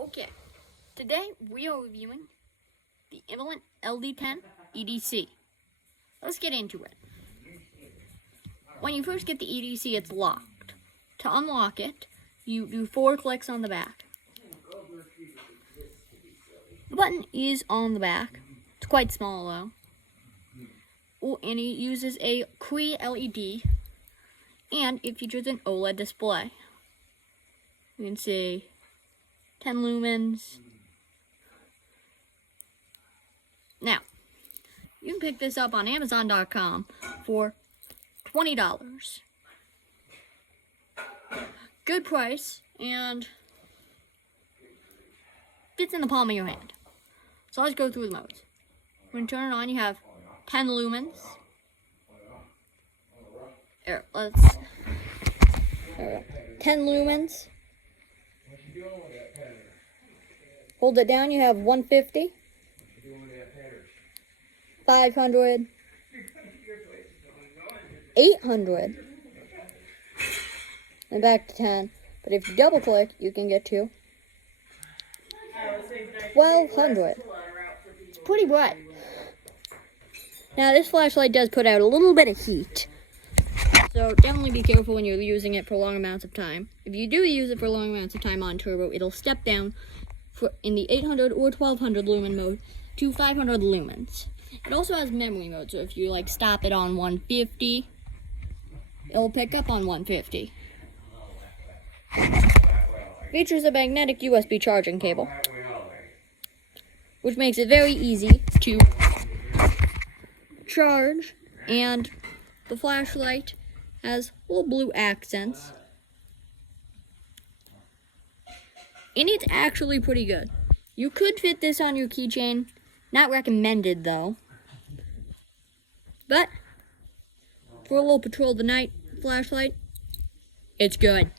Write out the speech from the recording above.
Okay, today we are reviewing the imalent ld10 EDC. Let's get into it. When you first get the EDC, it's locked. To unlock it, you do 4 clicks on the back. The button is on the back. It's quite small though. Oh, and it uses a Cree LED, and it features an OLED display. You can see 10 lumens. Now, you can pick this up on Amazon.com for $20. Good price, and fits in the palm of your hand. So let's go through the modes. When you turn it on, you have 10 lumens. Here, 10 lumens. Hold it down, you have 150, 500, 800, and back to 10. But if you double click, you can get to 1200. It's pretty bright. Now this flashlight does put out a little bit of heat, so definitely be careful when you're using it for long amounts of time. If you do use it for long amounts of time on turbo, it'll step down in the 800 or 1200 lumen mode to 500 lumens. It also has memory mode, so if you stop it on 150, it'll pick up on 150. Features a magnetic USB charging cable, which makes it very easy to charge, and the flashlight has little blue accents. And it's actually pretty good. You could fit this on your keychain. Not recommended though. But for a little patrol of the night flashlight, it's good.